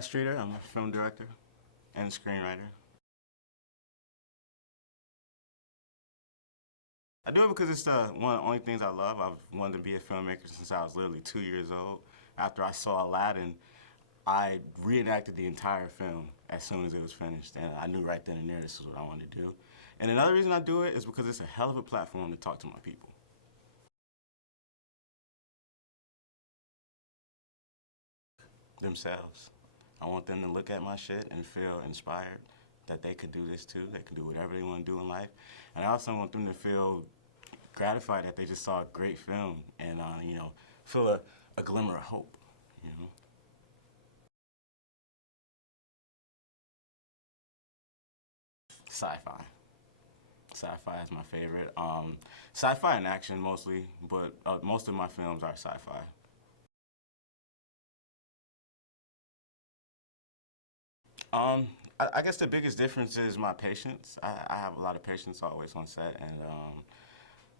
Streater. I'm a film director and screenwriter. I do it because it's one of the only things I love. I've wanted to be a filmmaker since I was literally 2 years old. After I saw Aladdin, I reenacted the entire film as soon as it was finished, and I knew right then and there this is what I wanted to do. And another reason I do it is because it's a hell of a platform to talk to my people. Themselves. I want them to look at my shit and feel inspired that they could do this too. They can do whatever they want to do in life. And I also want them to feel gratified that they just saw a great film and, feel a glimmer of hope, Sci-fi. Sci-fi is my favorite. Sci-fi and action mostly, but most of my films are sci-fi. I guess the biggest difference is my patience. I have a lot of patience always on set, and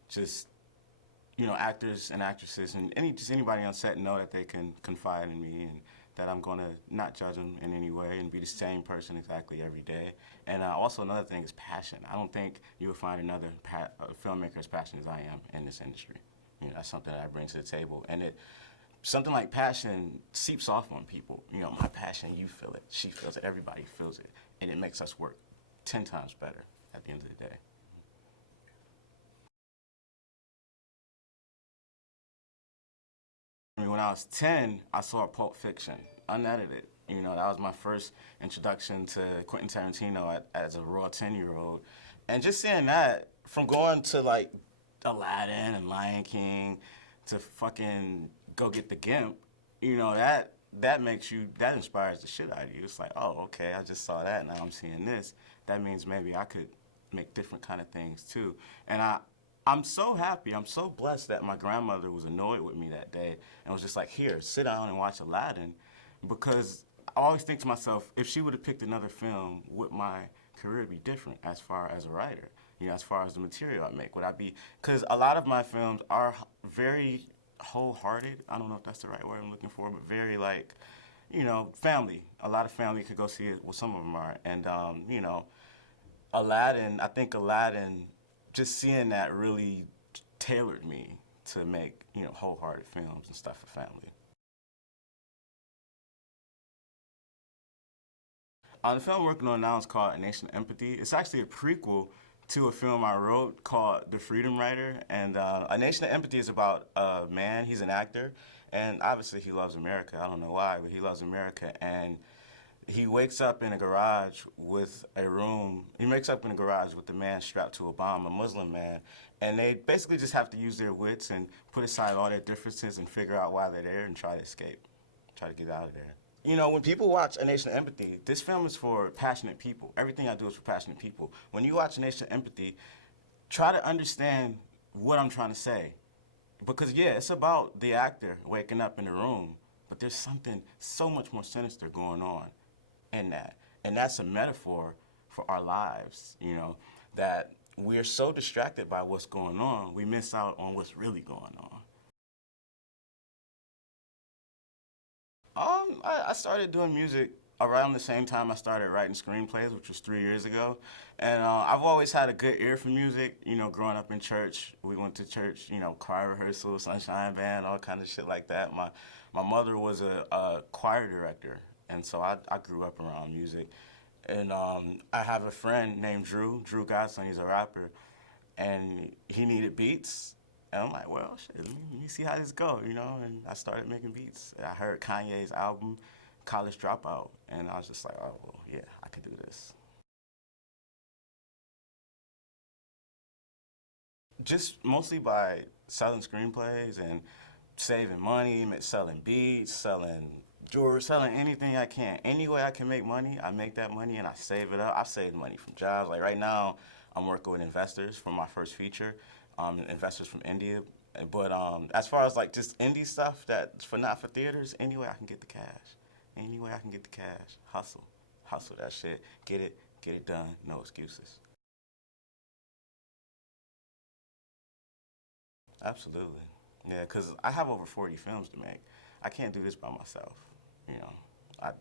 just actors and actresses and anybody on set know that they can confide in me and that I'm gonna not judge them in any way and be the same person exactly every day. And also another thing is passion. I don't think you will find another filmmaker as passionate as I am in this industry. That's something that I bring to the table, and something like passion seeps off on people. My passion, you feel it, she feels it, everybody feels it, and it makes us work 10 times better at the end of the day. When I was 10, I saw Pulp Fiction, unedited. That was my first introduction to Quentin Tarantino as a raw 10-year-old. And just seeing that, from going to like Aladdin and Lion King to fucking Go Get the Gimp, that inspires the shit out of you. It's like, oh, okay, I just saw that, now I'm seeing this. That means maybe I could make different kind of things too. And I'm so happy, I'm so blessed that my grandmother was annoyed with me that day and was just like, here, sit down and watch Aladdin, because I always think to myself, if she would have picked another film, would my career be different as far as a writer? As far as the material I make, would I be, because a lot of my films are very wholehearted. I don't know if that's the right word I'm looking for, but very like, family. A lot of family could go see it, well, some of them are. And, Aladdin, I think Aladdin, just seeing that really tailored me to make, wholehearted films and stuff for family. The film I'm working on now is called A Nation of Empathy. It's actually a prequel to a film I wrote called The Freedom Writer. And A Nation of Empathy is about a man, he's an actor, and obviously he loves America. I don't know why, but he loves America. And he wakes up in a garage with a man strapped to a bomb, a Muslim man, and they basically just have to use their wits and put aside all their differences and figure out why they're there and try to escape, try to get out of there. When people watch A Nation of Empathy, this film is for passionate people. Everything I do is for passionate people. When you watch A Nation of Empathy, try to understand what I'm trying to say. Because yeah, it's about the actor waking up in the room, but there's something so much more sinister going on in that. And that's a metaphor for our lives, that we're so distracted by what's going on, we miss out on what's really going on. I started doing music around the same time I started writing screenplays, which was 3 years ago. And I've always had a good ear for music. Growing up in church, we went to church, choir rehearsal, sunshine band, all kind of shit like that. My mother was a choir director, and so I grew up around music. And I have a friend named Drew Godson, he's a rapper, and he needed beats. And I'm like, well, shit, let me see how this go, and I started making beats. I heard Kanye's album, College Dropout, and I was just like, oh, well, yeah, I could do this. Just mostly by selling screenplays and saving money, selling beats, selling jewelry, selling anything I can. Any way I can make money, I make that money and I save it up. I saved money from jobs. Like right now, I'm working with investors for my first feature, investors from India. But as far as like just indie stuff that's not for theaters, any way I can get the cash. Any way I can get the cash. Hustle that shit. Get it done, no excuses. Absolutely. Yeah, because I have over 40 films to make. I can't do this by myself, you know. I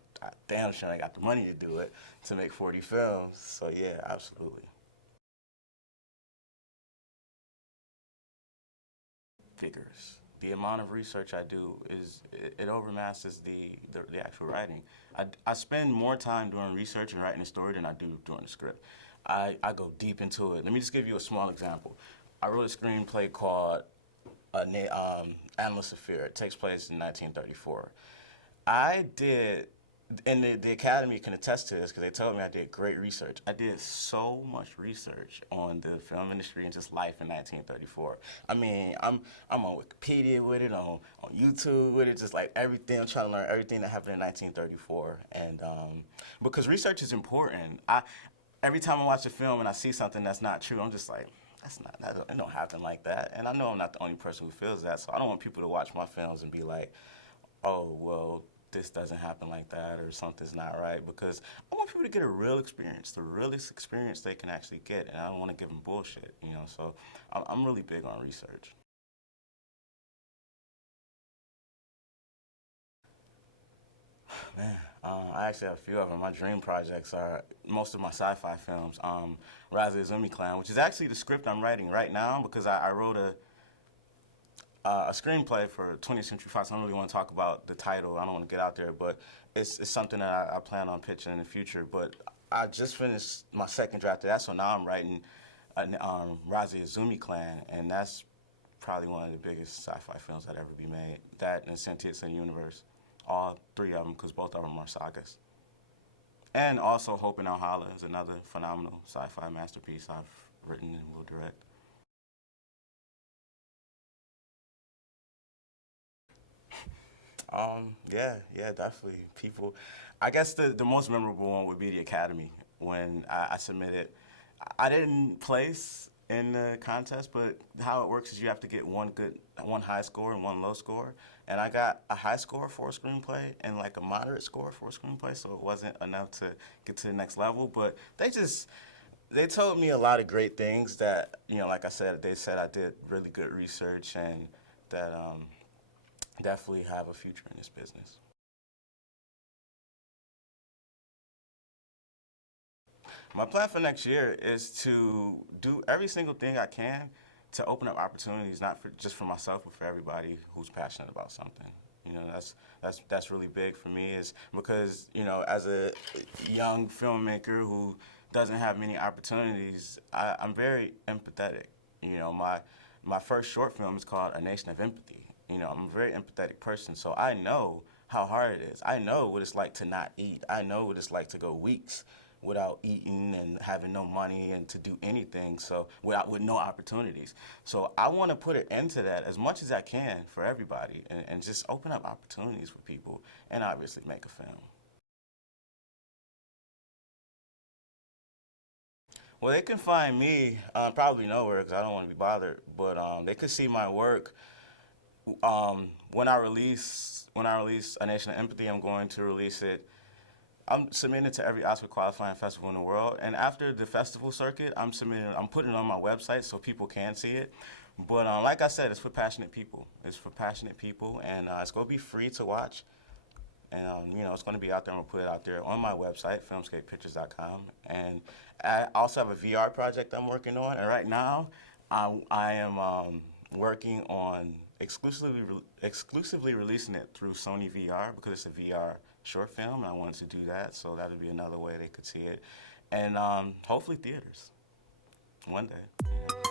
damn sure I got the money to do it, to make 40 films. So yeah, absolutely. Vigorous. The amount of research I do it overmasters the actual writing. I spend more time doing research and writing the story than I do doing the script. I go deep into it. Let me just give you a small example. I wrote a screenplay called Endless Affair. It takes place in 1934. I did, and the Academy can attest to this because they told me I did great research. I did so much research on the film industry and just life in 1934. I mean, I'm on Wikipedia with it, on YouTube with it, just like everything. I'm trying to learn everything that happened in 1934, and because research is important. Every time I watch a film and I see something that's not true, I'm just like, it don't happen like that. And I know I'm not the only person who feels that, so I don't want people to watch my films and be like, oh, well, this doesn't happen like that or something's not right, because I want people to get a real experience, the realest experience they can actually get, and I don't want to give them bullshit, you know, so I'm really big on research. Man, I actually have a few of them. My dream projects are most of my sci-fi films. Rise of the Izumi Clan, which is actually the script I'm writing right now because I wrote a screenplay for 20th Century Fox. I don't really want to talk about the title. I don't want to get out there, but it's something that I plan on pitching in the future. But I just finished my second draft of that, so now I'm writing Rise of the Izumi Clan, and that's probably one of the biggest sci-fi films that ever be made. That and Sentience in the Universe, all three of them, because both of them are sagas. And also Hope in Valhalla is another phenomenal sci-fi masterpiece I've written and will direct. Yeah, definitely. People, I guess the most memorable one would be the Academy when I submitted. I didn't place in the contest, but how it works is you have to get one high score and one low score, and I got a high score for a screenplay and like a moderate score for a screenplay, so it wasn't enough to get to the next level. But they told me a lot of great things that, you know, like I said, they said I did really good research and that definitely have a future in this business. My plan for next year is to do every single thing I can to open up opportunities, not for just for myself, but for everybody who's passionate about something. You know, that's really big for me, is because, you know, as a young filmmaker who doesn't have many opportunities, I'm very empathetic. You know, my first short film is called A Nation of Empathy. You know, I'm a very empathetic person, so I know how hard it is. I know what it's like to not eat. I know what it's like to go weeks without eating and having no money and to do anything, so with no opportunities. So I want to put an end to that as much as I can for everybody, and just open up opportunities for people, and obviously make a film. Well, they can find me probably nowhere because I don't want to be bothered, but they could see my work when I release A Nation of Empathy. I'm going to release it. I'm submitting it to every Oscar qualifying festival in the world, and after the festival circuit, I'm putting it on my website so people can see it. But like I said, it's for passionate people. It's for passionate people, and it's gonna be free to watch. And you know, it's gonna be out there. I'm gonna put it out there on my website, filmscapepictures.com. And I also have a VR project I'm working on, and right now, I am working on exclusively releasing it through Sony VR because it's a VR short film, and I wanted to do that, so that would be another way they could see it. And hopefully theaters one day.